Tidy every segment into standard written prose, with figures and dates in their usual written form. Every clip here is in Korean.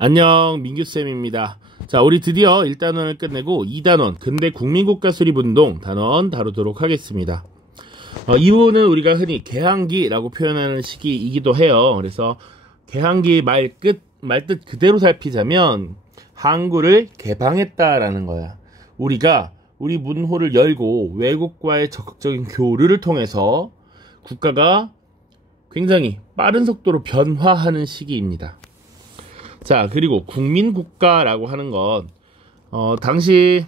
안녕, 민규쌤입니다. 자, 우리 드디어 1단원을 끝내고 2단원 근대 국민국가 수립운동 단원 다루도록 하겠습니다. 이 부분은 우리가 흔히 개항기라고 표현하는 시기이기도 해요. 그래서 개항기 말뜻 그대로 살피자면 항구를 개방했다라는 거야. 우리가 우리 문호를 열고 외국과의 적극적인 교류를 통해서 국가가 굉장히 빠른 속도로 변화하는 시기입니다. 자, 그리고 국민국가라고 하는 건 당시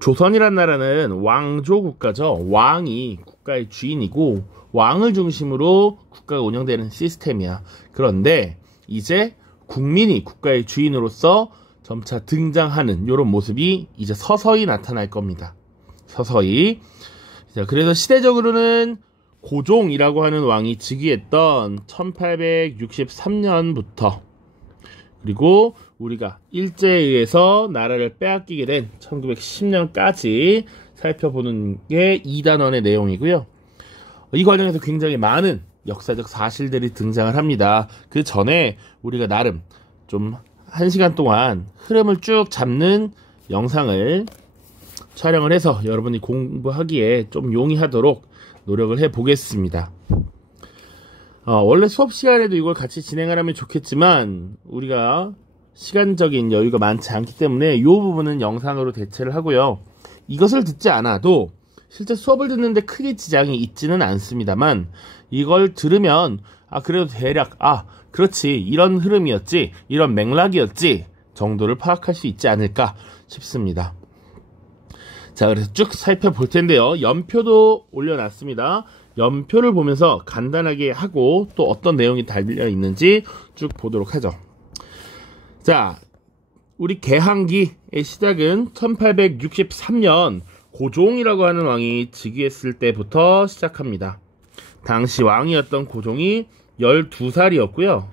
조선이란 나라는 왕조 국가죠. 왕이 국가의 주인이고 왕을 중심으로 국가가 운영되는 시스템이야. 그런데 이제 국민이 국가의 주인으로서 점차 등장하는 이런 모습이 이제 서서히 나타날 겁니다. 서서히. 자, 그래서 시대적으로는 고종이라고 하는 왕이 즉위했던 1863년부터 그리고 우리가 일제에 의해서 나라를 빼앗기게 된 1910년까지 살펴보는 게 2단원의 내용이고요. 이 과정에서 굉장히 많은 역사적 사실들이 등장을 합니다. 그 전에 우리가 나름 좀 1시간 동안 흐름을 쭉 잡는 영상을 촬영을 해서 여러분이 공부하기에 좀 용이하도록 노력을 해보겠습니다. 원래 수업 시간에도 이걸 같이 진행을 하면 좋겠지만 우리가 시간적인 여유가 많지 않기 때문에 이 부분은 영상으로 대체를 하고요. 이것을 듣지 않아도 실제 수업을 듣는데 크게 지장이 있지는 않습니다만 이걸 들으면 그래도 대략 그렇지, 이런 흐름이었지, 이런 맥락이었지 정도를 파악할 수 있지 않을까 싶습니다. 자, 그래서 쭉 살펴볼 텐데요. 연표도 올려놨습니다. 연표를 보면서 간단하게 하고 또 어떤 내용이 달려 있는지 쭉 보도록 하죠. 자, 우리 개항기의 시작은 1863년 고종이라고 하는 왕이 즉위했을 때부터 시작합니다. 당시 왕이었던 고종이 12살이었고요.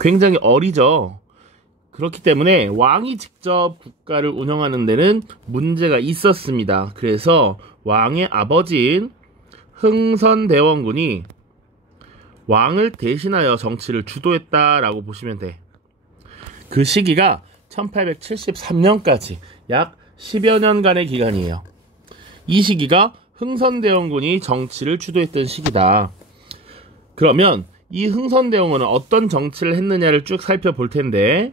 굉장히 어리죠. 그렇기 때문에 왕이 직접 국가를 운영하는 데는 문제가 있었습니다. 그래서 왕의 아버지인 흥선대원군이 왕을 대신하여 정치를 주도했다라고 보시면 돼. 그 시기가 1873년까지 약 10여 년간의 기간이에요. 이 시기가 흥선대원군이 정치를 주도했던 시기다. 그러면 이 흥선대원군은 어떤 정치를 했느냐를 쭉 살펴볼 텐데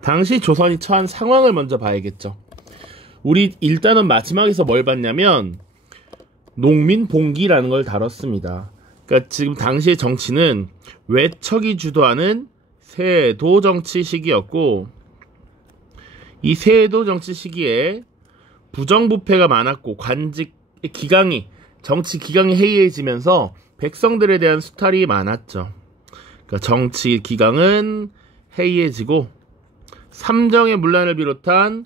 당시 조선이 처한 상황을 먼저 봐야겠죠. 우리 일단은 마지막에서 뭘 봤냐면 농민봉기라는 걸 다뤘습니다. 그러니까 지금 당시의 정치는 외척이 주도하는 세도 정치 시기였고 이 세도 정치 시기에 부정부패가 많았고 정치 기강이 해이해지면서 백성들에 대한 수탈이 많았죠. 그러니까 정치 기강은 해이해지고 삼정의 문란을 비롯한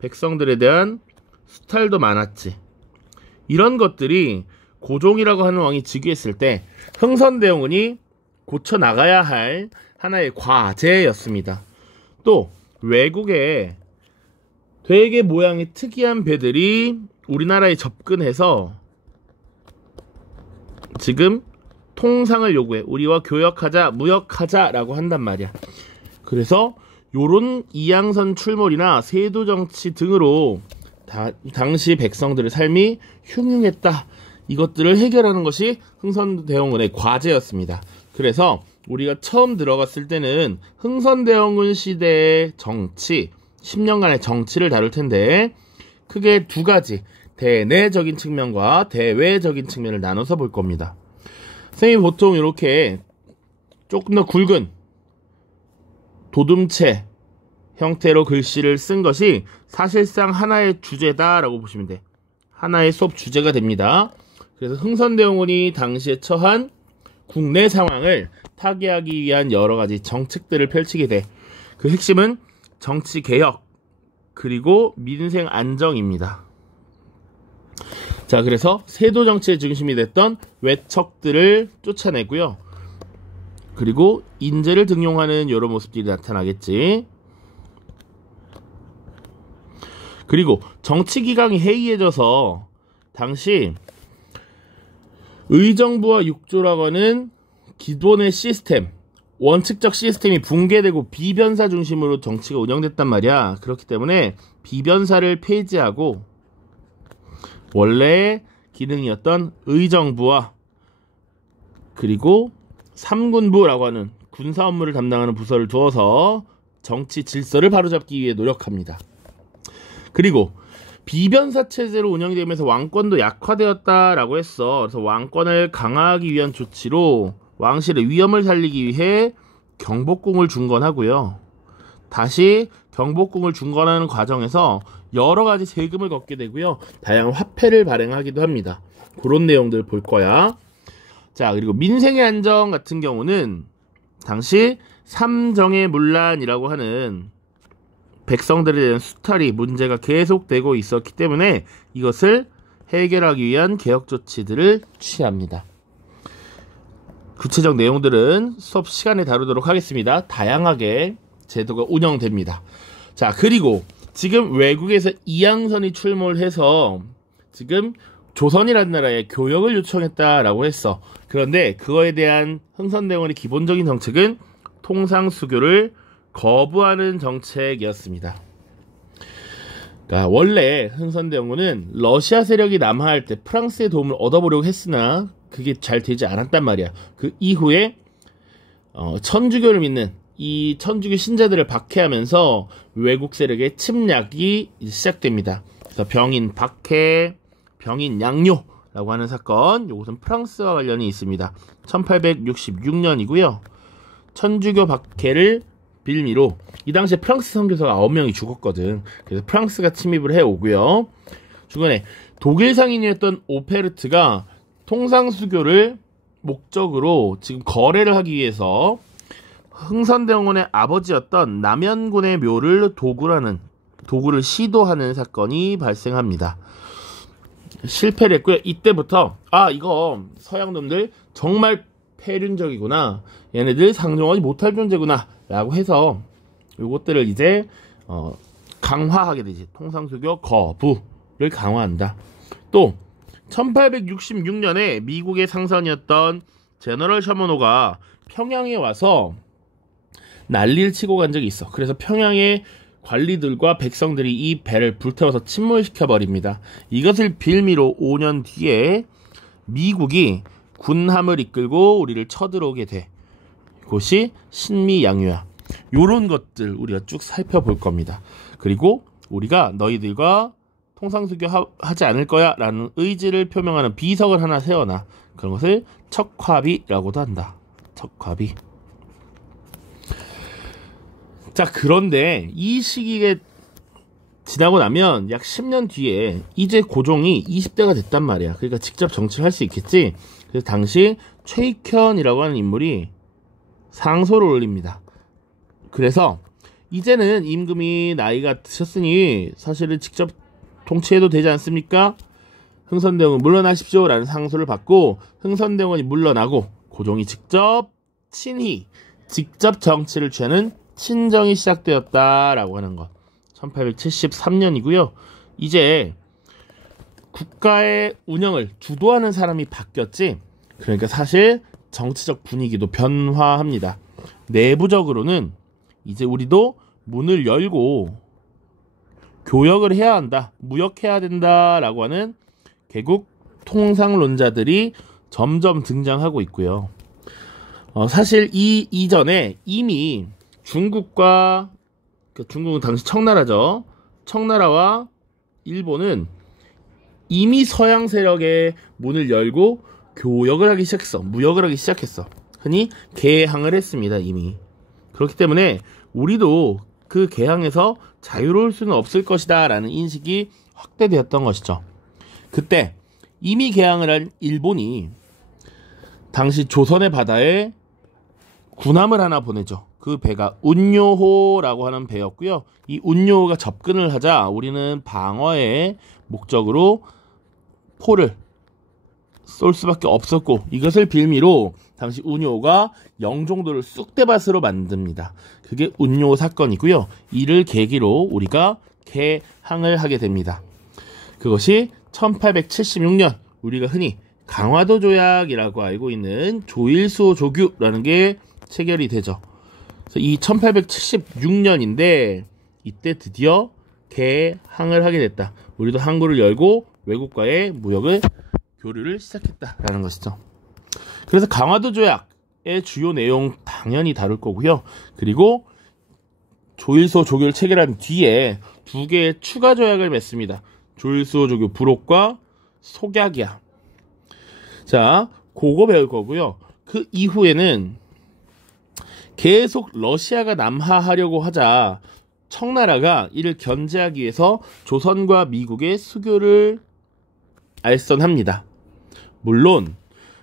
백성들에 대한 수탈도 많았지. 이런 것들이 고종이라고 하는 왕이 즉위했을 때 흥선대원군이 고쳐나가야 할 하나의 과제였습니다. 또 외국에 되게 모양이 특이한 배들이 우리나라에 접근해서 지금 통상을 요구해. 우리와 교역하자, 무역하자라고 한단 말이야. 그래서 요런 이양선 출몰이나 세도정치 등으로 당시 백성들의 삶이 흉흉했다. 이것들을 해결하는 것이 흥선대원군의 과제였습니다. 그래서 우리가 처음 들어갔을 때는 흥선대원군 시대의 정치, 10년간의 정치를 다룰 텐데 크게 두 가지, 대내적인 측면과 대외적인 측면을 나눠서 볼 겁니다. 선생님이 보통 이렇게 조금 더 굵은 도둠체 형태로 글씨를 쓴 것이 사실상 하나의 주제다라고 보시면 돼. 하나의 수업 주제가 됩니다. 그래서 흥선대원군이 당시에 처한 국내 상황을 타개하기 위한 여러 가지 정책들을 펼치게 돼. 그 핵심은 정치 개혁 그리고 민생 안정입니다. 자, 그래서 세도 정치의 중심이 됐던 외척들을 쫓아내고요. 그리고 인재를 등용하는 이런 모습들이 나타나겠지. 그리고 정치 기강이 해이해져서 당시 의정부와 육조라고 하는 기존의 시스템, 원칙적 시스템이 붕괴되고 비변사 중심으로 정치가 운영됐단 말이야. 그렇기 때문에 비변사를 폐지하고 원래의 기능이었던 의정부와 그리고 삼군부라고 하는 군사 업무를 담당하는 부서를 두어서 정치 질서를 바로잡기 위해 노력합니다. 그리고 비변사 체제로 운영되면서 왕권도 약화되었다라고 했어. 그래서 왕권을 강화하기 위한 조치로 왕실의 위엄을 살리기 위해 경복궁을 중건하고요. 다시 경복궁을 중건하는 과정에서 여러 가지 세금을 걷게 되고요. 다양한 화폐를 발행하기도 합니다. 그런 내용들 볼 거야. 자, 그리고 민생의 안정 같은 경우는 당시 삼정의 문란이라고 하는 백성들에 대한 수탈이 문제가 계속되고 있었기 때문에 이것을 해결하기 위한 개혁 조치들을 취합니다. 구체적 내용들은 수업 시간에 다루도록 하겠습니다. 다양하게 제도가 운영됩니다. 자, 그리고 지금 외국에서 이양선이 출몰을 해서 지금 조선이라는 나라에 교역을 요청했다라고 했어. 그런데 그거에 대한 흥선대원의 기본적인 정책은 통상수교를 거부하는 정책이었습니다. 그러니까 원래 흥선대원군은 러시아 세력이 남하할 때 프랑스의 도움을 얻어보려고 했으나 그게 잘 되지 않았단 말이야. 그 이후에 천주교를 믿는 이 천주교 신자들을 박해하면서 외국 세력의 침략이 시작됩니다. 그래서 병인 박해, 병인 양요라고 하는 사건, 이것은 프랑스와 관련이 있습니다. 1866년이고요. 천주교 박해를 빌미로 이 당시에 프랑스 선교사가 9명이 죽었거든. 그래서 프랑스가 침입을 해오고요. 중간에 독일 상인이었던 오페르트가 통상수교를 목적으로 지금 거래를 하기 위해서 흥선대원군의 아버지였던 남현군의 묘를 도구를 시도하는 사건이 발생합니다. 실패를 했고요. 이때부터 이거 서양놈들 정말 폐륜적이구나, 얘네들 상종하지 못할 존재구나 라고 해서 요것들을 이제 강화하게 되지. 통상수교 거부를 강화한다. 또 1866년에 미국의 상선이었던 제너럴 셔먼호가 평양에 와서 난리를 치고 간 적이 있어. 그래서 평양의 관리들과 백성들이 이 배를 불태워서 침몰시켜버립니다. 이것을 빌미로 5년 뒤에 미국이 군함을 이끌고 우리를 쳐들어오게 돼. 이것이 신미양요야. 요런 것들 우리가 쭉 살펴볼 겁니다. 그리고 우리가 너희들과 통상수교 하지 않을 거야 라는 의지를 표명하는 비석을 하나 세워놔. 그런 것을 척화비라고도 한다. 척화비. 자, 그런데 이 시기가 지나고 나면 약 10년 뒤에 이제 고종이 20대가 됐단 말이야. 그러니까 직접 정치를 할 수 있겠지. 그래서 당시 최익현이라고 하는 인물이 상소를 올립니다. 그래서 이제는 임금이 나이가 드셨으니 사실은 직접 통치해도 되지 않습니까? 흥선대원은 물러나십시오 라는 상소를 받고 흥선대원이 물러나고 고종이 직접 정치를 취하는 친정이 시작되었다라고 하는 것. 1873년이고요. 이제 국가의 운영을 주도하는 사람이 바뀌었지. 그러니까 사실 정치적 분위기도 변화합니다. 내부적으로는 이제 우리도 문을 열고 교역을 해야 한다, 무역해야 된다라고 하는 개국 통상론자들이 점점 등장하고 있고요. 사실 이 이전에 이미 중국은 당시 청나라죠. 청나라와 일본은 이미 서양 세력의 문을 열고 교역을 하기 시작했어. 무역을 하기 시작했어. 흔히 개항을 했습니다. 이미. 그렇기 때문에 우리도 그 개항에서 자유로울 수는 없을 것이다 라는 인식이 확대되었던 것이죠. 그때 이미 개항을 한 일본이 당시 조선의 바다에 군함을 하나 보내죠. 그 배가 운요호라고 하는 배였고요. 이 운요호가 접근을 하자 우리는 방어의 목적으로 포를 쏠 수밖에 없었고, 이것을 빌미로 당시 운요호가 영종도를 쑥대밭으로 만듭니다. 그게 운요호 사건이고요. 이를 계기로 우리가 개항을 하게 됩니다. 그것이 1876년 우리가 흔히 강화도 조약이라고 알고 있는 조일수 조규라는 게 체결이 되죠. 이 1876년인데 이때 드디어 개항을 하게 됐다. 우리도 항구를 열고 외국과의 무역을 교류를 시작했다라는 것이죠. 그래서 강화도 조약의 주요 내용 당연히 다룰 거고요. 그리고 조일수 조규를 체결한 뒤에 두 개의 추가 조약을 맺습니다. 조일수 조규 부록과 속약이야. 자, 그거 배울 거고요. 그 이후에는 계속 러시아가 남하하려고 하자 청나라가 이를 견제하기 위해서 조선과 미국의 수교를 알선합니다. 물론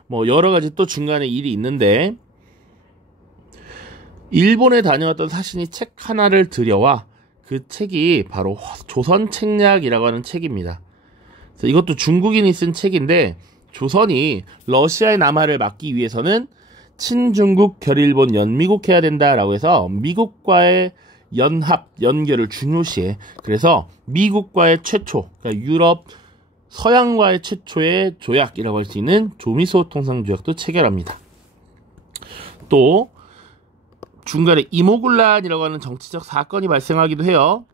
뭐 여러 가지 또 중간에 일이 있는데 일본에 다녀왔던 사신이 책 하나를 들여와 그 책이 바로 조선책략이라고 하는 책입니다. 그래서 이것도 중국인이 쓴 책인데 조선이 러시아의 남하를 막기 위해서는 친중국 결일본 연미국 해야 된다라고 해서 미국과의 연합, 연결을 중요시해. 그래서 미국과의 최초, 그러니까 유럽, 서양과의 최초의 조약이라고 할 수 있는 조미소 통상조약도 체결합니다. 또 중간에 이모군란이라고 하는 정치적 사건이 발생하기도 해요.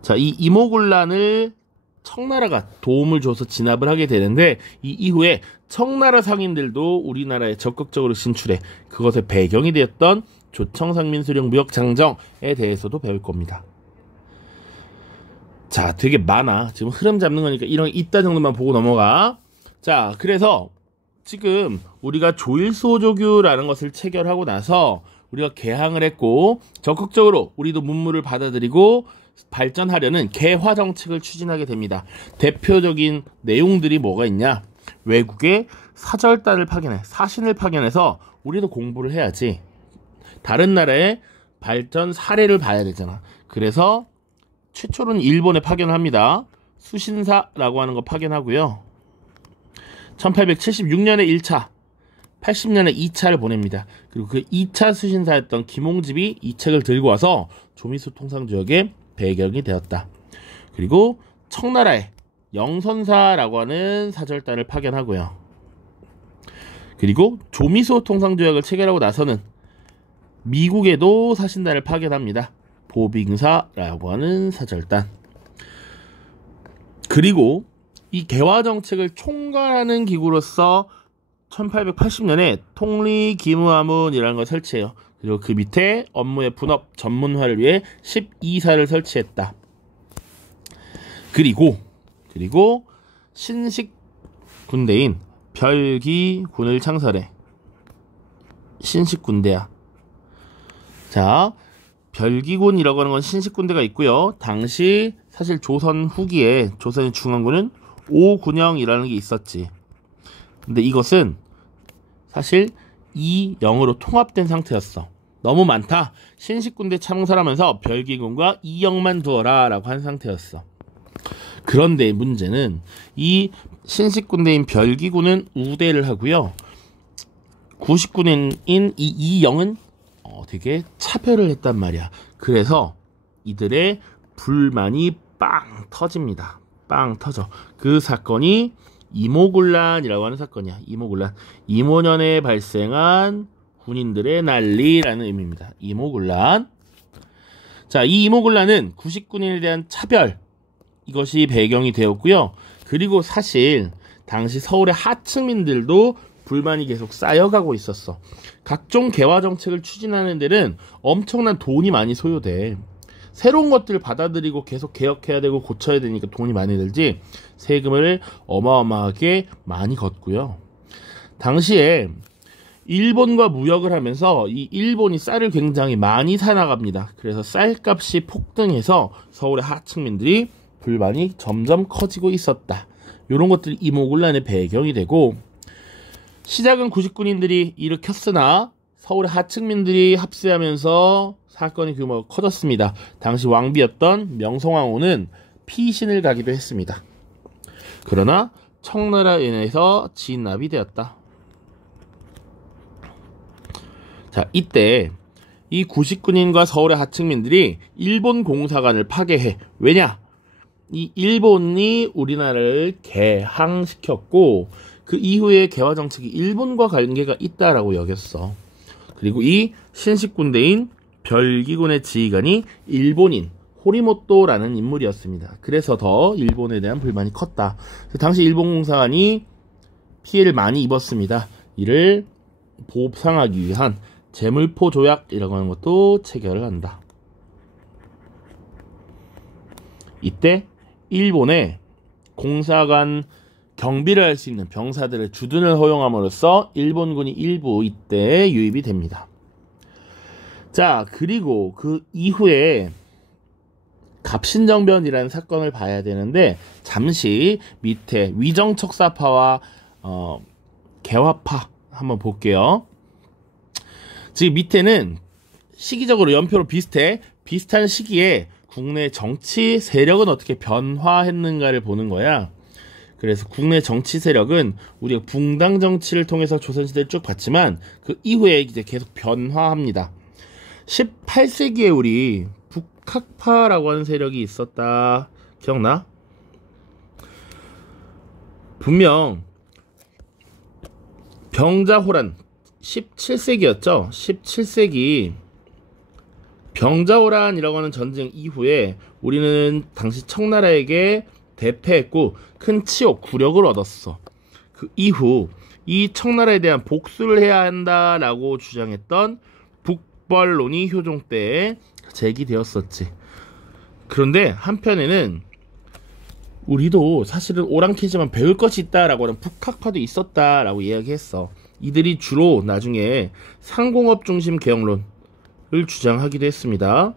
자, 이 이모군란을 청나라가 도움을 줘서 진압을 하게 되는데 이 이후에 청나라 상인들도 우리나라에 적극적으로 진출해 그것의 배경이 되었던 조청상민수령 무역장정에 대해서도 배울 겁니다. 자, 되게 많아. 지금 흐름 잡는 거니까 이런 이따 정도만 보고 넘어가. 자, 그래서 지금 우리가 조일수조규라는 것을 체결하고 나서 우리가 개항을 했고 적극적으로 우리도 문물을 받아들이고 발전하려는 개화 정책을 추진하게 됩니다. 대표적인 내용들이 뭐가 있냐? 외국에 사절단을 파견해, 사신을 파견해서 우리도 공부를 해야지. 다른 나라의 발전 사례를 봐야 되잖아. 그래서 최초로는 일본에 파견을 합니다. 수신사라고 하는 거 파견하고요. 1876년에 1차, 80년에 2차를 보냅니다. 그리고 그 2차 수신사였던 김홍집이 이 책을 들고 와서 조미소 통상조약의 배경이 되었다. 그리고 청나라에 영선사라고 하는 사절단을 파견하고요. 그리고 조미소 통상조약을 체결하고 나서는 미국에도 사신단을 파견합니다. 보빙사라고 하는 사절단. 그리고 이 개화정책을 총괄하는 기구로서 1880년에 통리기무하문이라는 걸 설치해요. 그리고 그 밑에 업무의 분업, 전문화를 위해 12사를 설치했다. 그리고 신식 군대인 별기군을 창설해. 신식 군대야. 자, 별기군이라고 하는 건 신식 군대가 있고요. 당시 사실 조선 후기에 조선의 중앙군은 오군영이라는 게 있었지. 근데 이것은 사실 2영으로 통합된 상태였어. 너무 많다. 신식군대 창설하면서 별기군과 2영만 두어라 라고 한 상태였어. 그런데 문제는 이 신식군대인 별기군은 우대를 하고요. 구식군인 이 2영은 되게 차별을 했단 말이야. 그래서 이들의 불만이 빵 터집니다. 빵 터져. 그 사건이 이모군란이라고 하는 사건이야. 이모군란. 이모년에 발생한 군인들의 난리라는 의미입니다. 이모군란. 자, 이 이모군란은 구식군인에 대한 차별, 이것이 배경이 되었고요. 그리고 사실 당시 서울의 하층민들도 불만이 계속 쌓여가고 있었어. 각종 개화 정책을 추진하는 데는 엄청난 돈이 많이 소요돼. 새로운 것들을 받아들이고 계속 개혁해야 되고 고쳐야 되니까 돈이 많이 들지. 세금을 어마어마하게 많이 걷고요. 당시에 일본과 무역을 하면서 이 일본이 쌀을 굉장히 많이 사나갑니다. 그래서 쌀값이 폭등해서 서울의 하층민들이 불만이 점점 커지고 있었다. 이런 것들이 이모군란의 배경이 되고, 시작은 구식군인들이 일으켰으나 서울의 하층민들이 합세하면서 사건의 규모가 커졌습니다. 당시 왕비였던 명성황후는 피신을 가기도 했습니다. 그러나 청나라에 인해서 진압이 되었다. 자, 이때 이 구식군인과 서울의 하층민들이 일본 공사관을 파괴해. 왜냐? 이 일본이 우리나라를 개항시켰고 그 이후에 개화 정책이 일본과 관계가 있다라고 여겼어. 그리고 이 신식군대인 별기군의 지휘관이 일본인 호리모토라는 인물이었습니다. 그래서 더 일본에 대한 불만이 컸다. 당시 일본 공사관이 피해를 많이 입었습니다. 이를 보상하기 위한 제물포 조약이라고 하는 것도 체결을 한다. 이때 일본의 공사관 경비를 할 수 있는 병사들의 주둔을 허용함으로써 일본군이 일부 이때 유입이 됩니다. 자, 그리고 그 이후에 갑신정변이라는 사건을 봐야 되는데 잠시 밑에 위정척사파와 개화파 한번 볼게요. 지금 밑에는 시기적으로 연표로 비슷한 시기에 국내 정치 세력은 어떻게 변화했는가를 보는 거야. 그래서 국내 정치 세력은 우리가 붕당 정치를 통해서 조선시대를 쭉 봤지만 그 이후에 이제 계속 변화합니다. 18세기에 우리 북학파라고 하는 세력이 있었다. 기억나? 분명 병자호란 17세기였죠. 17세기 병자호란이라고 하는 전쟁 이후에 우리는 당시 청나라에게 대패했고 큰 치욕, 굴욕을 얻었어. 그 이후 이 청나라에 대한 복수를 해야 한다라고 주장했던 북벌론이 효종 때에 제기되었었지. 그런데 한편에는 우리도 사실은 오랑캐지만 배울 것이 있다라고 하는 북학파도 있었다라고 이야기했어. 이들이 주로 나중에 상공업 중심 개혁론을 주장하기도 했습니다.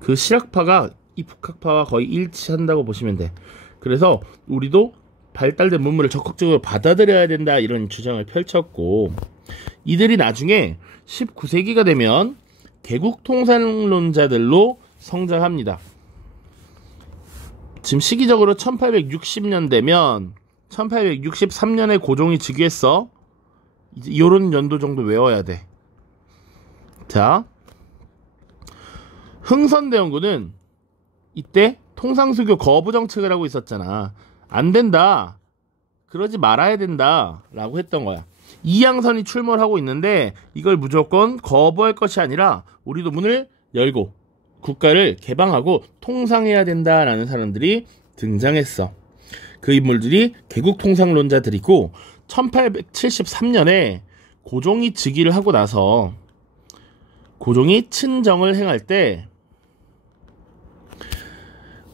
그 실학파가 이 북학파와 거의 일치한다고 보시면 돼. 그래서 우리도 발달된 문물을 적극적으로 받아들여야 된다 이런 주장을 펼쳤고 이들이 나중에 19세기가 되면 개국통상론자들로 성장합니다. 지금 시기적으로 1860년대면 1863년에 고종이 즉위했어. 이제 요런 연도 정도 외워야 돼. 자, 흥선대원군은 이때 통상수교 거부 정책을 하고 있었잖아. 안 된다. 그러지 말아야 된다. 라고 했던 거야. 이양선이 출몰하고 있는데 이걸 무조건 거부할 것이 아니라 우리도 문을 열고 국가를 개방하고 통상해야 된다라는 사람들이 등장했어. 그 인물들이 개국통상론자들이고 1873년에 고종이 즉위를 하고 나서 고종이 친정을 행할 때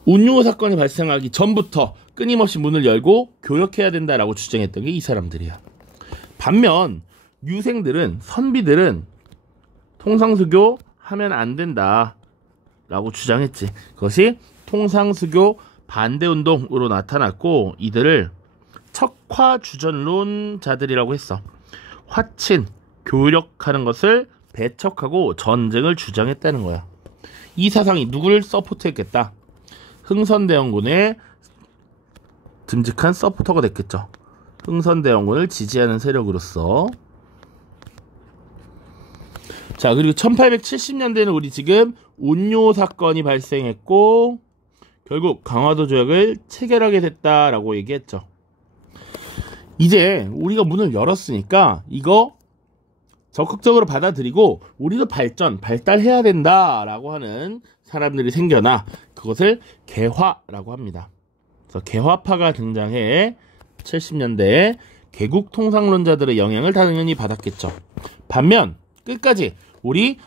운요 사건이 발생하기 전부터 끊임없이 문을 열고 교역해야 된다라고 주장했던 게 이 사람들이야. 반면 유생들은 선비들은 통상수교 하면 안 된다라고 주장했지. 그것이 통상수교 반대운동으로 나타났고 이들을 척화주전론자들이라고 했어. 화친, 교역하는 것을 배척하고 전쟁을 주장했다는 거야. 이 사상이 누구를 서포트했겠다? 흥선대원군의 듬직한 서포터가 됐겠죠. 흥선대원군을 지지하는 세력으로서. 자, 그리고 1870년대는 우리 지금 운요 사건이 발생했고 결국 강화도 조약을 체결하게 됐다라고 얘기했죠. 이제 우리가 문을 열었으니까 이거 적극적으로 받아들이고 우리도 발달해야 된다라고 하는 사람들이 생겨나 그것을 개화라고 합니다. 그래서 개화파가 등장해 70년대에 개국통상론자들의 영향을 당연히 받았겠죠. 반면 끝까지 우리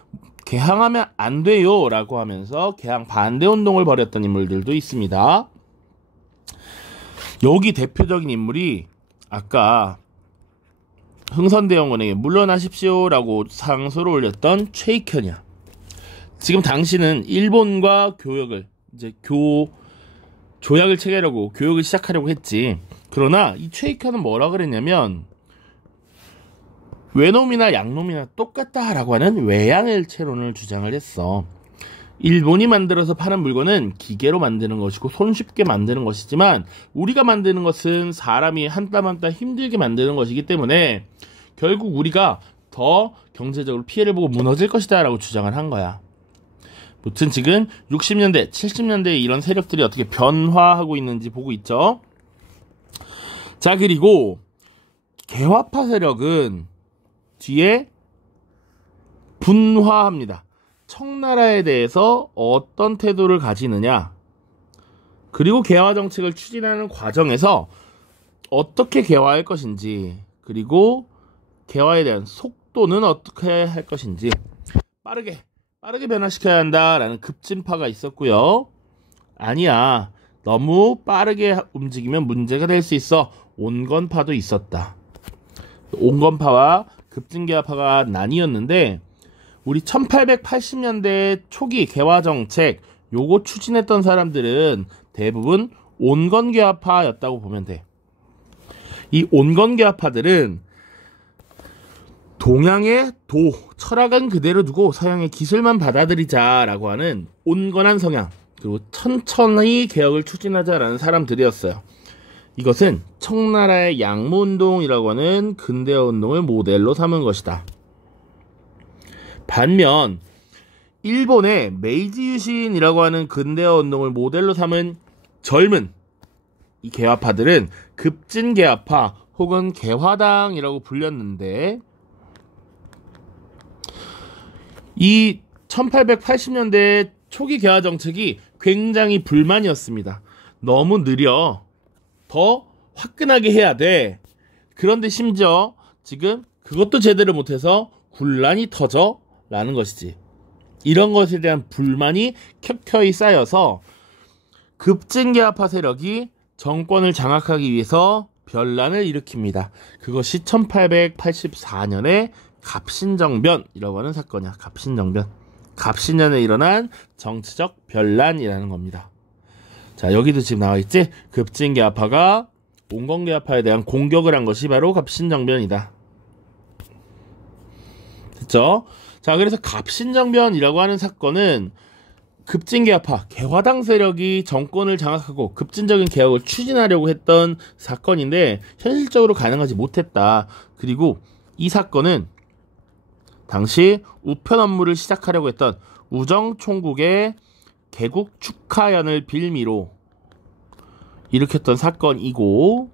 개항하면 안 돼요 라고 하면서 개항 반대운동을 벌였던 인물들도 있습니다. 여기 대표적인 인물이 아까 흥선대원군에게 물러나십시오 라고 상소를 올렸던 최익현이야. 지금 당시는 일본과 교역을 이제 조약을 체결하고 교역을 시작하려고 했지. 그러나 이 최익현은 뭐라 그랬냐면 외놈이나 양놈이나 똑같다라고 하는 외양일체론을 주장을 했어. 일본이 만들어서 파는 물건은 기계로 만드는 것이고 손쉽게 만드는 것이지만 우리가 만드는 것은 사람이 한 땀 한 땀 힘들게 만드는 것이기 때문에 결국 우리가 더 경제적으로 피해를 보고 무너질 것이다 라고 주장을 한 거야. 무튼 지금 60년대, 70년대에 이런 세력들이 어떻게 변화하고 있는지 보고 있죠. 자, 그리고 개화파 세력은 뒤에 분화합니다. 청나라에 대해서 어떤 태도를 가지느냐, 그리고 개화 정책을 추진하는 과정에서 어떻게 개화할 것인지, 그리고 개화에 대한 속도는 어떻게 할 것인지 빠르게 변화시켜야 한다라는 급진파가 있었고요. 아니야, 너무 빠르게 움직이면 문제가 될 수 있어, 온건파도 있었다. 온건파와 급진개화파가 나뉘었는데, 우리 1880년대 초기 개화정책 요거 추진했던 사람들은 대부분 온건개화파였다고 보면 돼. 이 온건개화파들은 동양의 철학은 그대로 두고 서양의 기술만 받아들이자라고 하는 온건한 성향, 그리고 천천히 개혁을 추진하자라는 사람들이었어요. 이것은 청나라의 양모운동이라고 하는 근대화 운동을 모델로 삼은 것이다. 반면 일본의 메이지 유신이라고 하는 근대화 운동을 모델로 삼은 젊은 이 개화파들은 급진개화파 혹은 개화당이라고 불렸는데, 이 1880년대 초기 개화 정책이 굉장히 불만이었습니다. 너무 느려, 더 화끈하게 해야 돼. 그런데 심지어 지금 그것도 제대로 못해서 군란이 터져 라는 것이지. 이런 것에 대한 불만이 켜켜이 쌓여서 급진개화파 세력이 정권을 장악하기 위해서 변란을 일으킵니다. 그것이 1884년에 갑신정변이라고 하는 사건이야. 갑신정변. 갑신년에 일어난 정치적 변란이라는 겁니다. 자, 여기도 지금 나와있지? 급진개화파가 온건개화파에 대한 공격을 한 것이 바로 갑신정변이다. 됐죠? 자, 그래서 갑신정변이라고 하는 사건은 급진개화파, 개화당 세력이 정권을 장악하고 급진적인 개혁을 추진하려고 했던 사건인데 현실적으로 가능하지 못했다. 그리고 이 사건은 당시 우편 업무를 시작하려고 했던 우정총국의 개국 축하연을 빌미로 일으켰던 사건이고,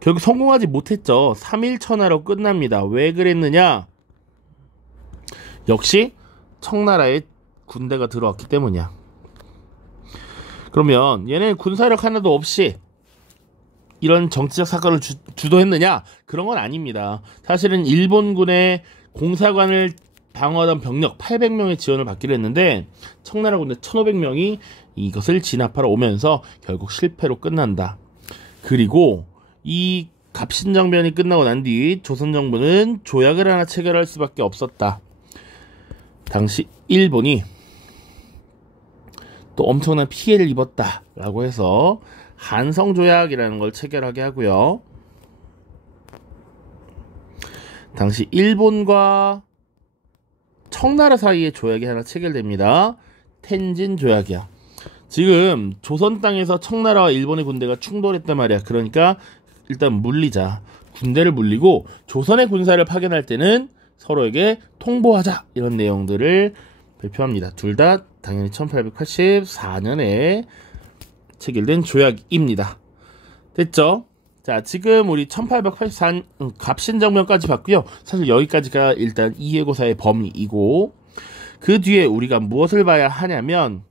결국 성공하지 못했죠. 3일 천하로 끝납니다. 왜 그랬느냐? 역시 청나라에 군대가 들어왔기 때문이야. 그러면 얘네 군사력 하나도 없이 이런 정치적 사건을 주도했느냐? 그런 건 아닙니다. 사실은 일본군의 공사관을 방어하던 병력 800명의 지원을 받기로 했는데 청나라 군대 1500명이 이것을 진압하러 오면서 결국 실패로 끝난다. 그리고 이 갑신정변이 끝나고 난 뒤 조선정부는 조약을 하나 체결할 수밖에 없었다. 당시 일본이 또 엄청난 피해를 입었다라고 해서 한성조약이라는 걸 체결하게 하고요. 당시 일본과 청나라 사이에 조약이 하나 체결됩니다. 텐진 조약이야. 지금 조선 땅에서 청나라와 일본의 군대가 충돌했단 말이야. 그러니까 일단 물리자. 군대를 물리고 조선의 군사를 파견할 때는 서로에게 통보하자. 이런 내용들을 발표합니다. 둘 다 당연히 1884년에 체결된 조약입니다. 됐죠? 자, 지금 우리 1884년 갑신정변까지 봤고요. 사실 여기까지가 일단 이해고사의 범위이고, 그 뒤에 우리가 무엇을 봐야 하냐면,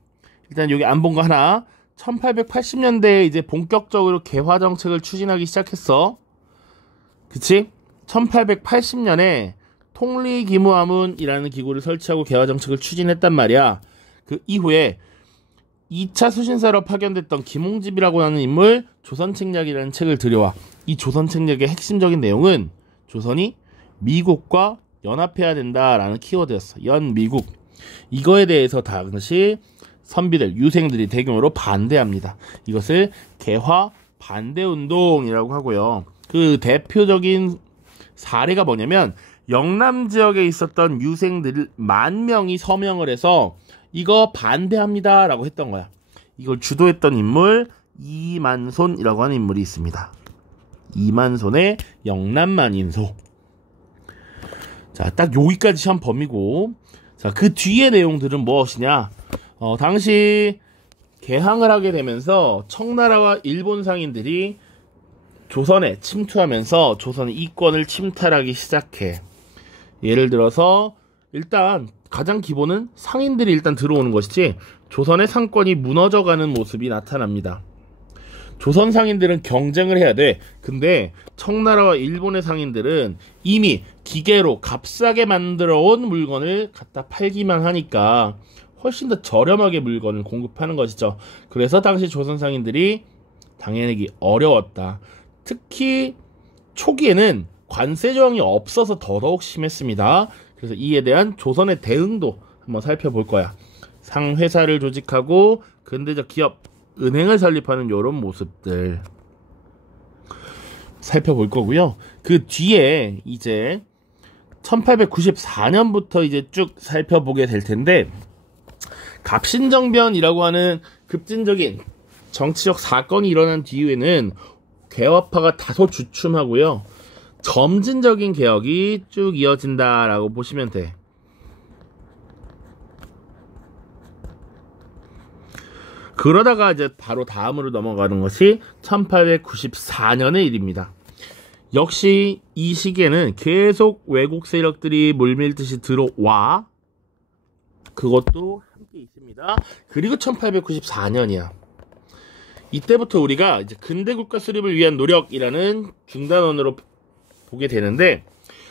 일단 여기 안 본 거 하나, 1880년대에 이제 본격적으로 개화 정책을 추진하기 시작했어. 그치? 1880년에 통리기무하문이라는 기구를 설치하고 개화 정책을 추진했단 말이야. 그 이후에 2차 수신사로 파견됐던 김홍집이라고 하는 인물 조선책략이라는 책을 들여와. 이 조선책략의 핵심적인 내용은 조선이 미국과 연합해야 된다라는 키워드였어. 연미국. 이거에 대해서 당시 선비들, 유생들이 대규모로 반대합니다. 이것을 개화 반대운동이라고 하고요. 그 대표적인 사례가 뭐냐면 영남 지역에 있었던 유생들 10,000명이 서명을 해서 이거 반대합니다 라고 했던 거야. 이걸 주도했던 인물 이만손이라고 하는 인물이 있습니다. 이만손의 영남만인소. 자, 딱 여기까지 시험 범위고, 자, 그 뒤의 내용들은 무엇이냐? 당시 개항을 하게 되면서 청나라와 일본 상인들이 조선에 침투하면서 조선의 이권을 침탈하기 시작해. 예를 들어서 일단 가장 기본은 상인들이 일단 들어오는 것이지 조선의 상권이 무너져가는 모습이 나타납니다. 조선 상인들은 경쟁을 해야 돼. 근데 청나라와 일본의 상인들은 이미 기계로 값싸게 만들어 온 물건을 갖다 팔기만 하니까 훨씬 더 저렴하게 물건을 공급하는 것이죠. 그래서 당시 조선 상인들이 당해내기 어려웠다. 특히 초기에는 관세 조항이 없어서 더더욱 심했습니다. 그래서 이에 대한 조선의 대응도 한번 살펴볼 거야. 상회사를 조직하고 근대적 기업, 은행을 설립하는 이런 모습들 살펴볼 거고요. 그 뒤에 이제 1894년부터 이제 쭉 살펴보게 될 텐데, 갑신정변이라고 하는 급진적인 정치적 사건이 일어난 뒤에는 개화파가 다소 주춤하고요. 점진적인 개혁이 쭉 이어진다라고 보시면 돼. 그러다가 이제 바로 다음으로 넘어가는 것이 1894년의 일입니다. 역시 이 시기에는 계속 외국 세력들이 물밀듯이 들어와 그것도 함께 있습니다. 그리고 1894년이야. 이때부터 우리가 이제 근대 국가 수립을 위한 노력이라는 중단원으로 보게 되는데,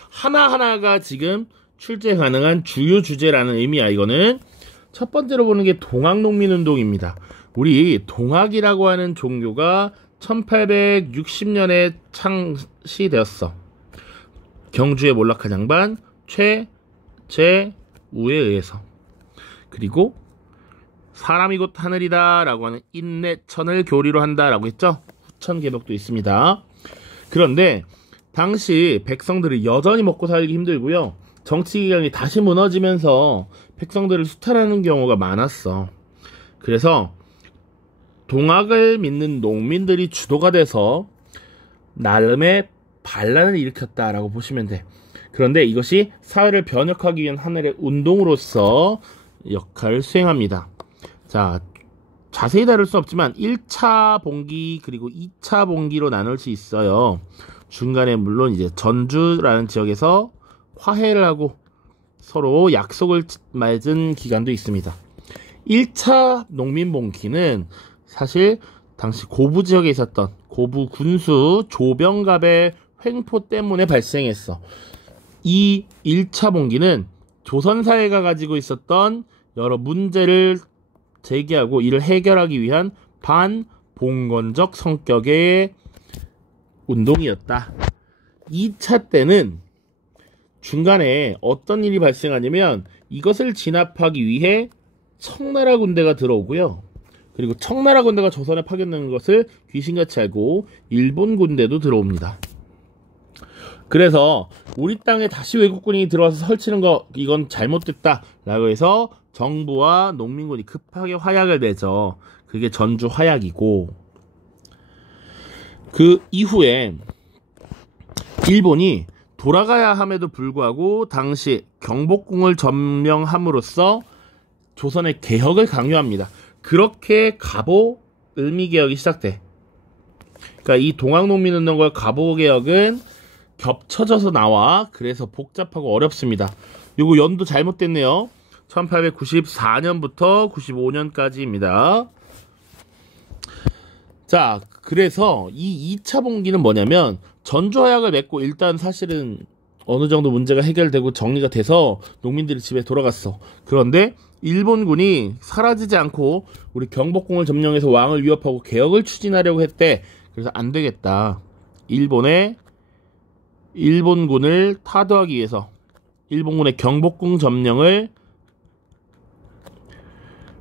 하나하나가 지금 출제 가능한 주요 주제라는 의미야. 이거는 첫 번째로 보는 게 동학농민운동입니다. 우리 동학이라고 하는 종교가 1860년에 창시되었어. 경주의 몰락한 양반 최재우에 의해서. 그리고 사람이 곧 하늘이다 라고 하는 인내천을 교리로 한다 라고 했죠. 후천개벽도 있습니다. 그런데 당시 백성들이 여전히 먹고 살기 힘들고요. 정치기강이 다시 무너지면서 백성들을 수탈하는 경우가 많았어. 그래서 동학을 믿는 농민들이 주도가 돼서 나름의 반란을 일으켰다라고 보시면 돼. 그런데 이것이 사회를 변혁하기 위한 하나의 운동으로서 역할을 수행합니다. 자, 자세히 다룰 수 없지만 1차 봉기 그리고 2차 봉기로 나눌 수 있어요. 중간에 물론 이제 전주라는 지역에서 화해를 하고 서로 약속을 맺은 기간도 있습니다. 1차 농민봉기는 사실 당시 고부 지역에 있었던 고부 군수 조병갑의 횡포 때문에 발생했어. 이 1차 봉기는 조선사회가 가지고 있었던 여러 문제를 제기하고 이를 해결하기 위한 반봉건적 성격의 운동이었다. 2차 때는 중간에 어떤 일이 발생하냐면 이것을 진압하기 위해 청나라 군대가 들어오고요. 그리고 청나라 군대가 조선에 파견된 것을 귀신같이 알고 일본 군대도 들어옵니다. 그래서 우리 땅에 다시 외국군이 들어와서 설치는 거 이건 잘못됐다 라고 해서 정부와 농민군이 급하게 화약을 내죠. 그게 전주 화약이고, 그 이후에 일본이 돌아가야 함에도 불구하고 당시 경복궁을 점령함으로써 조선의 개혁을 강요합니다. 그렇게 갑오 을미개혁이 시작돼. 그러니까 이 동학농민운동과 갑오개혁은 겹쳐져서 나와. 그래서 복잡하고 어렵습니다. 요거 연도 잘못됐네요. 1894년부터 95년까지입니다. 자, 그래서 이 2차 봉기는 뭐냐면 전주화약을 맺고 일단 사실은 어느 정도 문제가 해결되고 정리가 돼서 농민들이 집에 돌아갔어. 그런데 일본군이 사라지지 않고 우리 경복궁을 점령해서 왕을 위협하고 개혁을 추진하려고 했대. 그래서 안 되겠다. 일본군을 타도하기 위해서 일본군의 경복궁 점령을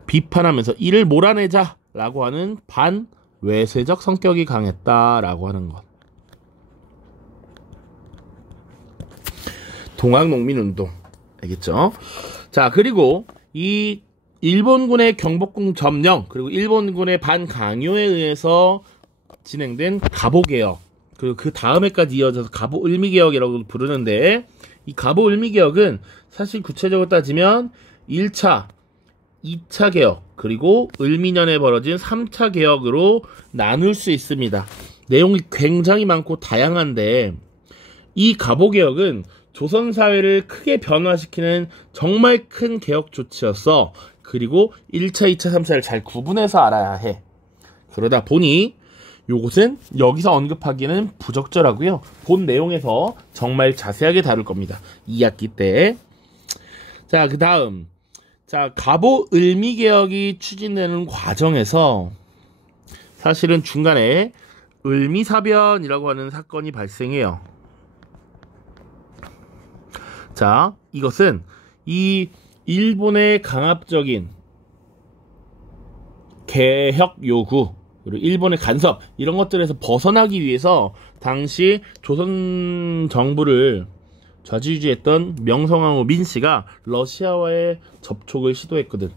비판하면서 이를 몰아내자라고 하는 반외세적 성격이 강했다라고 하는 것. 동학농민운동. 알겠죠? 자, 그리고 이 일본군의 경복궁 점령 그리고 일본군의 반강요에 의해서 진행된 갑오개혁, 그리고 그 다음에까지 이어져서 갑오을미개혁이라고 부르는데, 이 갑오 을미개혁은 사실 구체적으로 따지면 1차, 2차 개혁, 그리고 을미년에 벌어진 3차 개혁으로 나눌 수 있습니다. 내용이 굉장히 많고 다양한데 이 갑오개혁은 조선사회를 크게 변화시키는 정말 큰 개혁 조치였어. 그리고 1차, 2차, 3차를 잘 구분해서 알아야 해. 그러다 보니 요것은 여기서 언급하기는 부적절하고요. 본 내용에서 정말 자세하게 다룰 겁니다. 2학기 때. 자, 그 다음. 자, 갑오 을미개혁이 추진되는 과정에서 사실은 중간에 을미사변이라고 하는 사건이 발생해요. 자, 이것은 이 일본의 강압적인 개혁 요구, 그리고 일본의 간섭, 이런 것들에서 벗어나기 위해서 당시 조선 정부를 좌지우지했던 명성황후 민씨가 러시아와의 접촉을 시도했거든.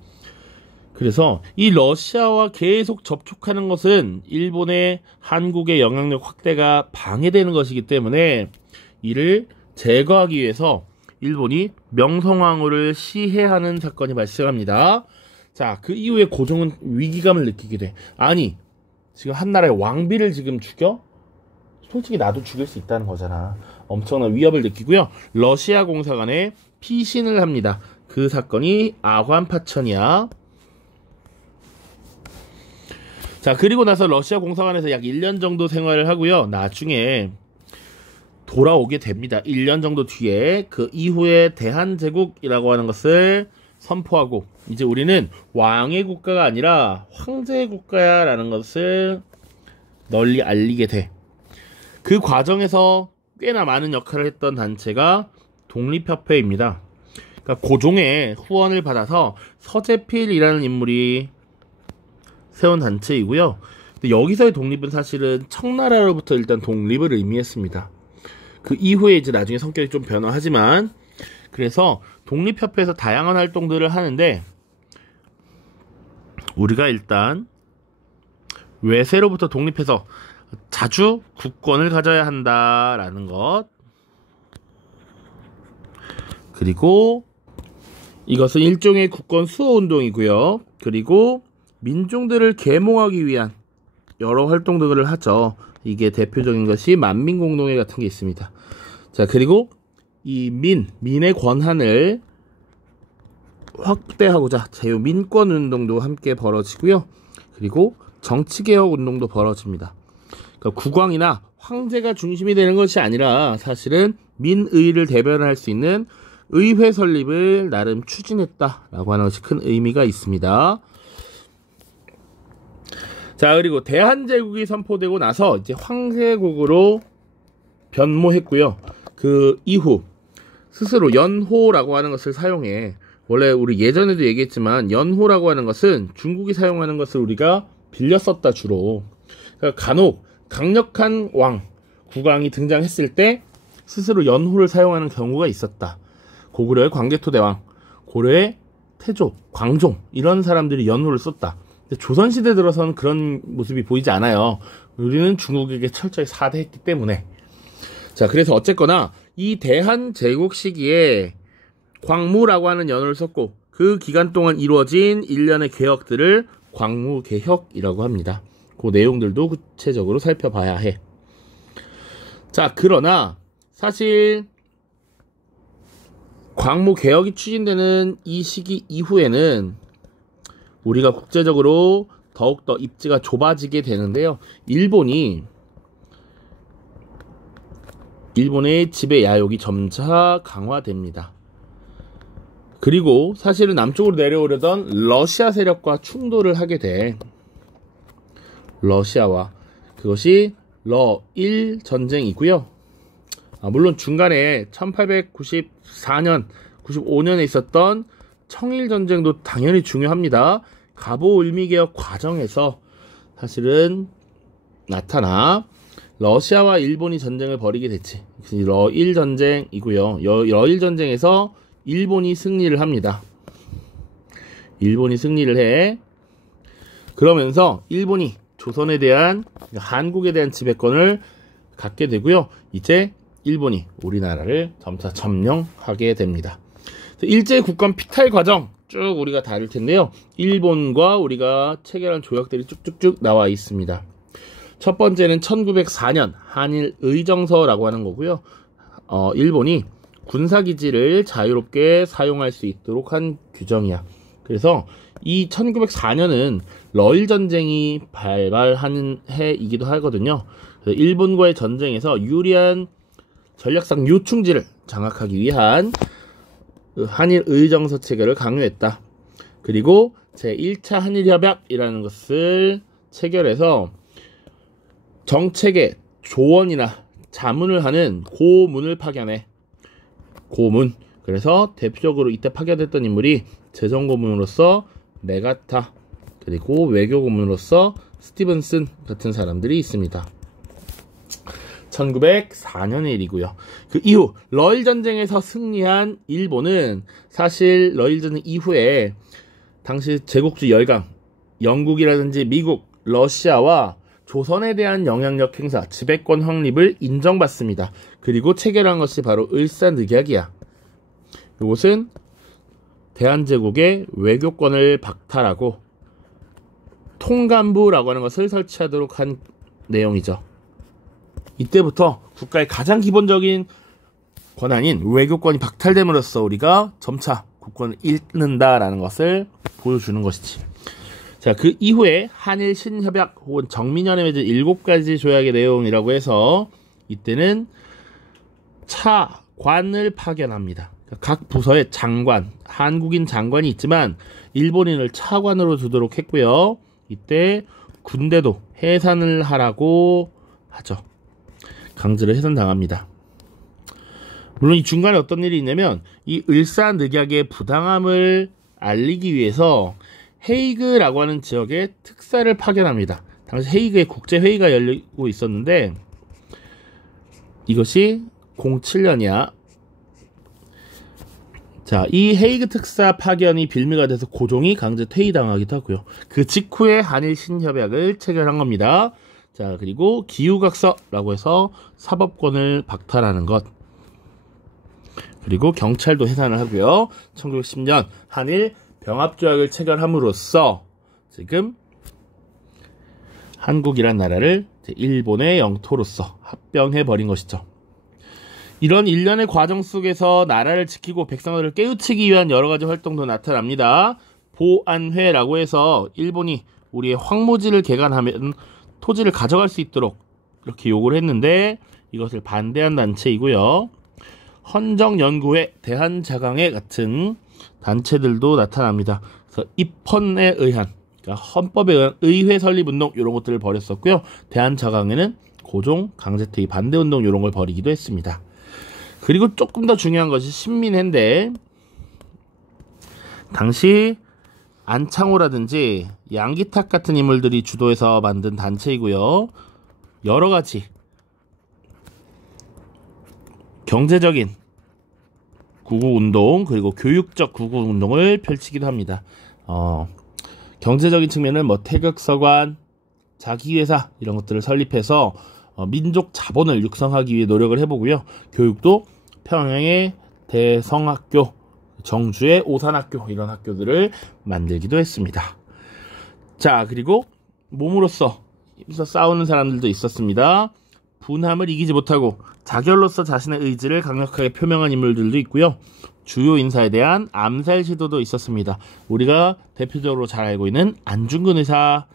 그래서 이 러시아와 계속 접촉하는 것은 일본의 한국의 영향력 확대가 방해되는 것이기 때문에 이를 제거하기 위해서 일본이 명성황후를 시해하는 사건이 발생합니다. 자, 그 이후에 고종은 위기감을 느끼게 돼. 아니, 지금 한 나라의 왕비를 지금 죽여? 솔직히 나도 죽일 수 있다는 거잖아. 엄청난 위협을 느끼고요. 러시아 공사관에 피신을 합니다. 그 사건이 아관파천이야. 자, 그리고 나서 러시아 공사관에서 약 1년 정도 생활을 하고요. 나중에 돌아오게 됩니다. 1년 정도 뒤에 그 이후에 대한제국이라고 하는 것을 선포하고 이제 우리는 왕의 국가가 아니라 황제의 국가야 라는 것을 널리 알리게 돼. 그 과정에서 꽤나 많은 역할을 했던 단체가 독립협회입니다. 그러니까 고종의 후원을 받아서 서재필이라는 인물이 세운 단체이고요. 근데 여기서의 독립은 사실은 청나라로부터 일단 독립을 의미했습니다. 그 이후에 이제 나중에 성격이 좀 변화하지만, 그래서 독립협회에서 다양한 활동들을 하는데 우리가 일단 외세로부터 독립해서 자주 국권을 가져야 한다라는 것, 그리고 이것은 일종의 국권 수호 운동이고요. 그리고 민중들을 계몽하기 위한 여러 활동들을 하죠. 이게 대표적인 것이 만민공동회 같은 게 있습니다. 자, 그리고 이 민의 권한을 확대하고자 자유민권운동도 함께 벌어지고요. 그리고 정치개혁 운동도 벌어집니다. 그러니까 국왕이나 황제가 중심이 되는 것이 아니라 사실은 민의를 대변할 수 있는 의회 설립을 나름 추진했다라고 하는 것이 큰 의미가 있습니다. 자, 그리고 대한제국이 선포되고 나서 이제 황제국으로 변모했고요. 그 이후 스스로 연호라고 하는 것을 사용해. 원래 우리 예전에도 얘기했지만 연호라고 하는 것은 중국이 사용하는 것을 우리가 빌려 썼다 주로. 그러니까 간혹 강력한 왕, 국왕이 등장했을 때 스스로 연호를 사용하는 경우가 있었다. 고구려의 광개토대왕, 고려의 태조, 광종 이런 사람들이 연호를 썼다. 조선시대 들어서는 그런 모습이 보이지 않아요. 우리는 중국에게 철저히 사대했기 때문에. 자, 그래서 어쨌거나 이 대한제국 시기에 광무라고 하는 연호를 썼고 그 기간 동안 이루어진 일련의 개혁들을 광무개혁이라고 합니다. 그 내용들도 구체적으로 살펴봐야 해. 자, 그러나 사실 광무개혁이 추진되는 이 시기 이후에는 우리가 국제적으로 더욱더 입지가 좁아지게 되는데요. 일본의 지배 야욕이 점차 강화됩니다. 그리고 사실은 남쪽으로 내려오려던 러시아 세력과 충돌을 하게 돼. 러시아와. 그것이 러일 전쟁이고요. 물론 중간에 1894년, 95년에 있었던 청일 전쟁도 당연히 중요합니다. 갑오 을미개혁 과정에서 사실은 나타나 러시아와 일본이 전쟁을 벌이게 됐지. 러일 전쟁이고요. 러일 전쟁에서 일본이 승리를 합니다. 일본이 승리를 해. 그러면서 일본이 조선에 대한, 한국에 대한 지배권을 갖게 되고요. 이제 일본이 우리나라를 점차 점령하게 됩니다. 일제 국권 피탈 과정 쭉 우리가 다룰 텐데요. 일본과 우리가 체결한 조약들이 쭉쭉쭉 나와 있습니다. 첫 번째는 1904년 한일 의정서라고 하는 거고요. 일본이 군사기지를 자유롭게 사용할 수 있도록 한 규정이야. 그래서 이 1904년은 러일 전쟁이 발발하는 해이기도 하거든요. 그래서 일본과의 전쟁에서 유리한 전략상 요충지를 장악하기 위한 한일 의정서 체결을 강요했다. 그리고 제1차 한일협약이라는 것을 체결해서 정책의 조언이나 자문을 하는 고문을 파견해. 고문. 그래서 대표적으로 이때 파견했던 인물이 재정고문으로서 메가타, 그리고 외교고문으로서 스티븐슨 같은 사람들이 있습니다. 1904년의 일이고요. 그 이후 러일 전쟁에서 승리한 일본은 사실 러일 전쟁 이후에 당시 제국주 열강, 영국이라든지 미국, 러시아와 조선에 대한 영향력 행사, 지배권 확립을 인정받습니다. 그리고 체결한 것이 바로 을사늑약이야. 이것은 대한제국의 외교권을 박탈하고 통감부라고 하는 것을 설치하도록 한 내용이죠. 이때부터 국가의 가장 기본적인 권한인 외교권이 박탈됨으로써 우리가 점차 국권을 잃는다라는 것을 보여주는 것이지. 자, 그 이후에 한일 신협약 혹은 정민연에 맺은 7가지 조약의 내용이라고 해서 이때는 차관을 파견합니다. 각 부서에 장관, 한국인 장관이 있지만 일본인을 차관으로 두도록 했고요. 이때 군대도 해산을 하라고 하죠. 강제로 해산당합니다. 물론 이 중간에 어떤 일이 있냐면 이 을사늑약의 부당함을 알리기 위해서 헤이그라고 하는 지역에 특사를 파견합니다. 당시 헤이그에 국제회의가 열리고 있었는데 이것이 07년이야. 자, 이 헤이그 특사 파견이 빌미가 돼서 고종이 강제 퇴위당하기도 하고요. 그 직후에 한일 신협약을 체결한 겁니다. 자, 그리고 기후각서라고 해서 사법권을 박탈하는 것. 그리고 경찰도 해산을 하고요. 1910년 한일 병합조약을 체결함으로써 지금 한국이란 나라를 일본의 영토로서 합병해버린 것이죠. 이런 일련의 과정 속에서 나라를 지키고 백성들을 깨우치기 위한 여러가지 활동도 나타납니다. 보안회라고 해서 일본이 우리의 황무지를 개간하면 토지를 가져갈 수 있도록 이렇게 요구를 했는데 이것을 반대한 단체이고요. 헌정연구회, 대한자강회 같은 단체들도 나타납니다. 그래서 입헌에 의한, 그러니까 헌법에 의한 의회 설립운동 이런 것들을 벌였었고요. 대한자강회는 고종 강제퇴위 반대운동 이런 걸 벌이기도 했습니다. 그리고 조금 더 중요한 것이 신민회인데 당시 안창호라든지 양기탁 같은 인물들이 주도해서 만든 단체이고요. 여러 가지 경제적인 구구운동 그리고 교육적 구구운동을 펼치기도 합니다. 경제적인 측면은 뭐 태극서관, 자기회사 이런 것들을 설립해서 민족 자본을 육성하기 위해 노력을 해보고요. 교육도 평양의 대성학교, 정주의 오산학교 이런 학교들을 만들기도 했습니다. 자, 그리고 몸으로서 싸우는 사람들도 있었습니다. 분함을 이기지 못하고 자결로서 자신의 의지를 강력하게 표명한 인물들도 있고요. 주요 인사에 대한 암살 시도도 있었습니다. 우리가 대표적으로 잘 알고 있는 안중근 의사,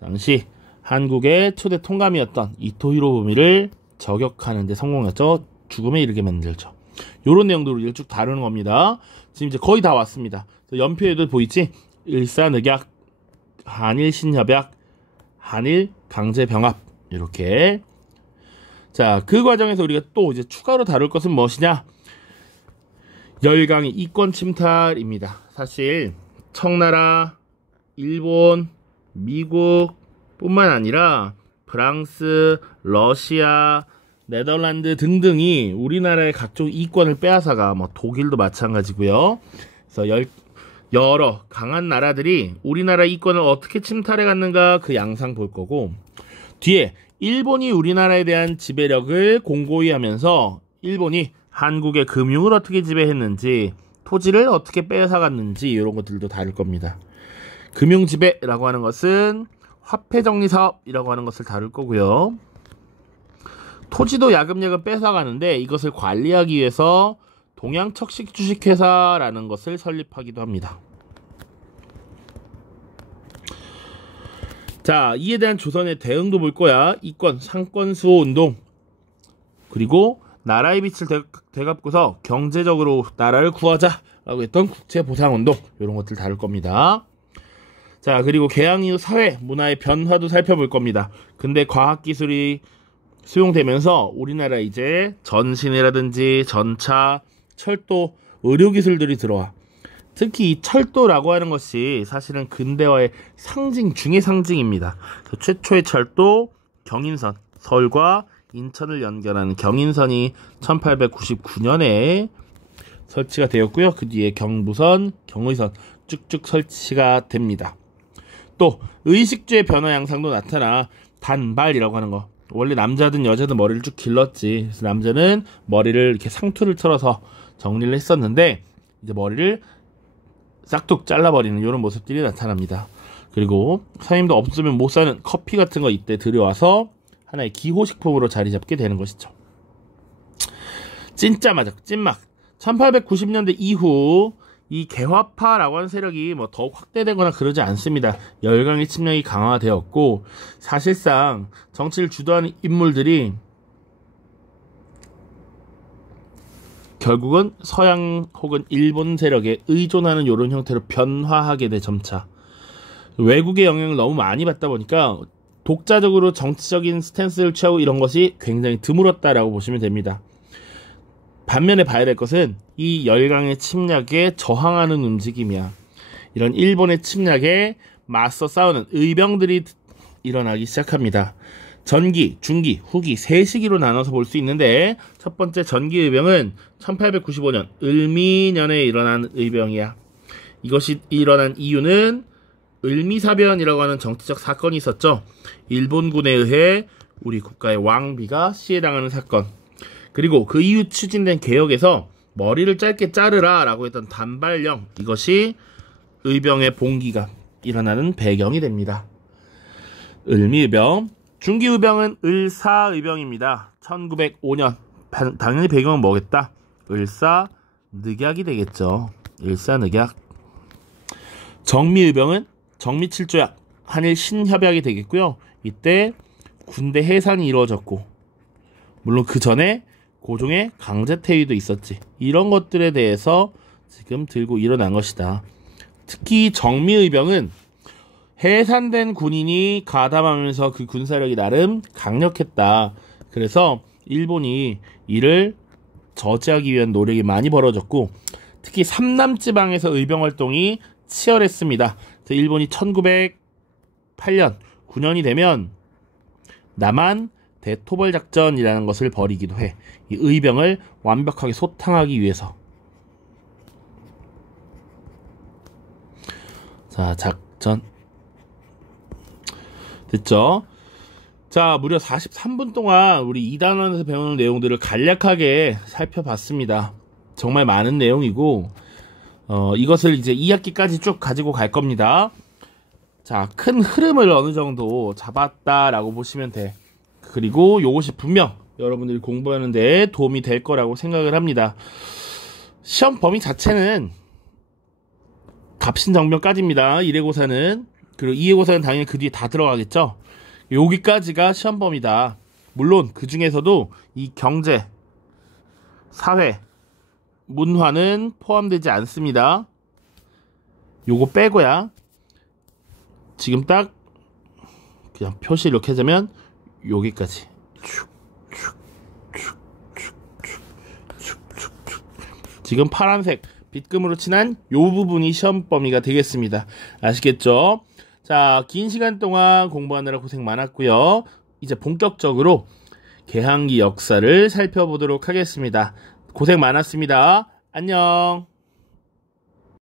당시 한국의 초대 통감이었던 이토 히로부미를 저격하는 데 성공했죠. 죽음에 이르게 만들죠. 요런 내용들을 우리가 쭉 다루는 겁니다. 지금 이제 거의 다 왔습니다. 연표에도 보이지? 을사늑약, 한일 신협약, 한일 강제병합 이렇게. 자, 그 과정에서 우리가 또 이제 추가로 다룰 것은 무엇이냐? 열강의 이권 침탈입니다. 사실 청나라, 일본, 미국 뿐만 아니라 프랑스, 러시아, 네덜란드 등등이 우리나라의 각종 이권을 빼앗아가 독일도 마찬가지고요. 그래서 여러 강한 나라들이 우리나라 이권을 어떻게 침탈해 갔는가 그 양상 볼 거고, 뒤에 일본이 우리나라에 대한 지배력을 공고히 하면서 일본이 한국의 금융을 어떻게 지배했는지, 토지를 어떻게 빼앗아갔는지 이런 것들도 다룰 겁니다. 금융지배라고 하는 것은 화폐정리사업이라고 하는 것을 다룰 거고요. 토지도 야금야금 뺏어가는데 이것을 관리하기 위해서 동양척식주식회사라는 것을 설립하기도 합니다. 자, 이에 대한 조선의 대응도 볼 거야. 이권, 상권 수호 운동, 그리고 나라의 빛을 되갚고서 경제적으로 나라를 구하자라고 했던 국채보상운동, 이런 것들 다룰 겁니다. 자, 그리고 개항 이후 사회, 문화의 변화도 살펴볼 겁니다. 근데 과학기술이 수용되면서 우리나라 이제 전신이라든지 전차, 철도, 의료기술들이 들어와. 특히 이 철도라고 하는 것이 사실은 근대화의 상징 중의 상징입니다. 최초의 철도, 경인선, 서울과 인천을 연결하는 경인선이 1899년에 설치가 되었고요. 그 뒤에 경부선, 경의선 쭉쭉 설치가 됩니다. 또 의식주의 변화 양상도 나타나 단발이라고 하는 거. 원래 남자든 여자든 머리를 쭉 길렀지. 그래서 남자는 머리를 이렇게 상투를 틀어서 정리를 했었는데 이제 머리를 싹둑 잘라버리는 이런 모습들이 나타납니다. 그리고 사장님도 없으면 못 사는 커피 같은 거 이때 들여와서 하나의 기호식품으로 자리 잡게 되는 것이죠. 찐짜마적, 찐막. 1890년대 이후 이 개화파라고 하는 세력이 뭐 더욱 확대되거나 그러지 않습니다. 열강의 침략이 강화되었고, 사실상 정치를 주도하는 인물들이 결국은 서양 혹은 일본 세력에 의존하는 이런 형태로 변화하게 돼. 점차 외국의 영향을 너무 많이 받다 보니까 독자적으로 정치적인 스탠스를 취하고 이런 것이 굉장히 드물었다라고 보시면 됩니다. 반면에 봐야 될 것은 이 열강의 침략에 저항하는 움직임이야. 이런 일본의 침략에 맞서 싸우는 의병들이 일어나기 시작합니다. 전기, 중기, 후기 세 시기로 나눠서 볼 수 있는데, 첫 번째 전기 의병은 1895년 을미년에 일어난 의병이야. 이것이 일어난 이유는 을미사변이라고 하는 정치적 사건이 있었죠. 일본군에 의해 우리 국가의 왕비가 시해당하는 사건. 그리고 그 이후 추진된 개혁에서 머리를 짧게 자르라 라고 했던 단발령, 이것이 의병의 봉기가 일어나는 배경이 됩니다. 을미의병. 중기의병은 을사의병입니다. 1905년. 당연히 배경은 뭐겠다? 을사늑약이 되겠죠. 을사늑약. 정미의병은 정미칠조약, 한일 신협약이 되겠고요. 이때 군대 해산이 이루어졌고, 물론 그 전에 고종의 강제퇴위도 있었지. 이런 것들에 대해서 지금 들고 일어난 것이다. 특히 정미의병은 해산된 군인이 가담하면서 그 군사력이 나름 강력했다. 그래서 일본이 이를 저지하기 위한 노력이 많이 벌어졌고, 특히 삼남지방에서 의병 활동이 치열했습니다. 일본이 1908년, 9년이 되면 남한 대토벌 작전이라는 것을 벌이기도 해. 이 의병을 완벽하게 소탕하기 위해서. 자, 작전 됐죠? 자, 무려 43분 동안 우리 2단원에서 배우는 내용들을 간략하게 살펴봤습니다. 정말 많은 내용이고, 이것을 이제 2학기까지 쭉 가지고 갈 겁니다. 자, 큰 흐름을 어느 정도 잡았다라고 보시면 돼. 그리고 요것이 분명 여러분들이 공부하는데 도움이 될 거라고 생각을 합니다. 시험 범위 자체는 갑신정변까지입니다. 1회고사는. 그리고 2회고사는 당연히 그 뒤에 다 들어가겠죠. 여기까지가 시험 범위다. 물론 그 중에서도 이 경제, 사회, 문화는 포함되지 않습니다. 요거 빼고야. 지금 딱 그냥 표시 이렇게 하자면 여기까지. 지금 파란색 빗금으로 칠한 요 부분이 시험 범위가 되겠습니다. 아시겠죠? 자, 긴 시간 동안 공부하느라 고생 많았고요. 이제 본격적으로 개항기 역사를 살펴보도록 하겠습니다. 고생 많았습니다. 안녕.